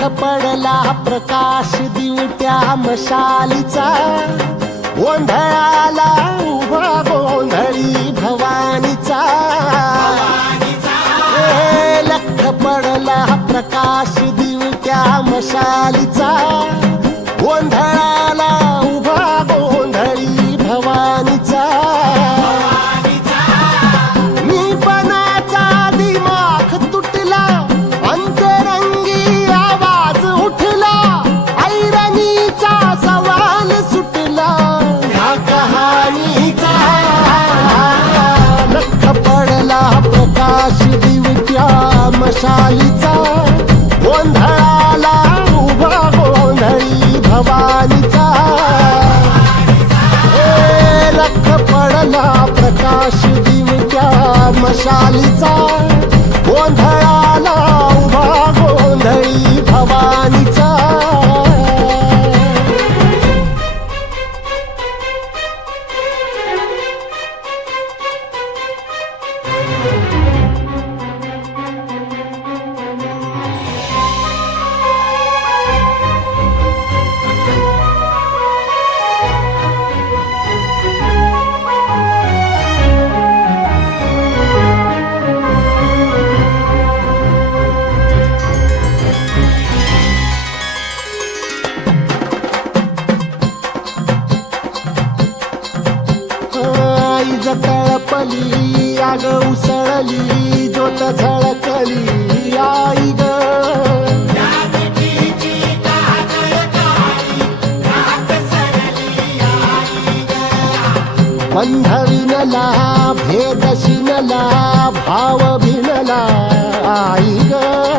पडला प्रकाश दिवट्या मशालीचा, गोंधळाला उभा गोंधळी भवानीचा. लख पडला प्रकाश दिवट्या मशालीचा, गोंधळाला उभा गोंधळी भवानीचा. प्रकाश दिवट्या मशालीचा, गोंधळाला उभा गोंधळी भवानीचा. लख पडला प्रकाश दिवट्या मशालीचा, गोंधळाला उभा गोंधळी भवानीचा. तळपली आग उसळली ज्योत झळकली आई ग. बंध विनला भेद शिनला भाव भिनला आई ग.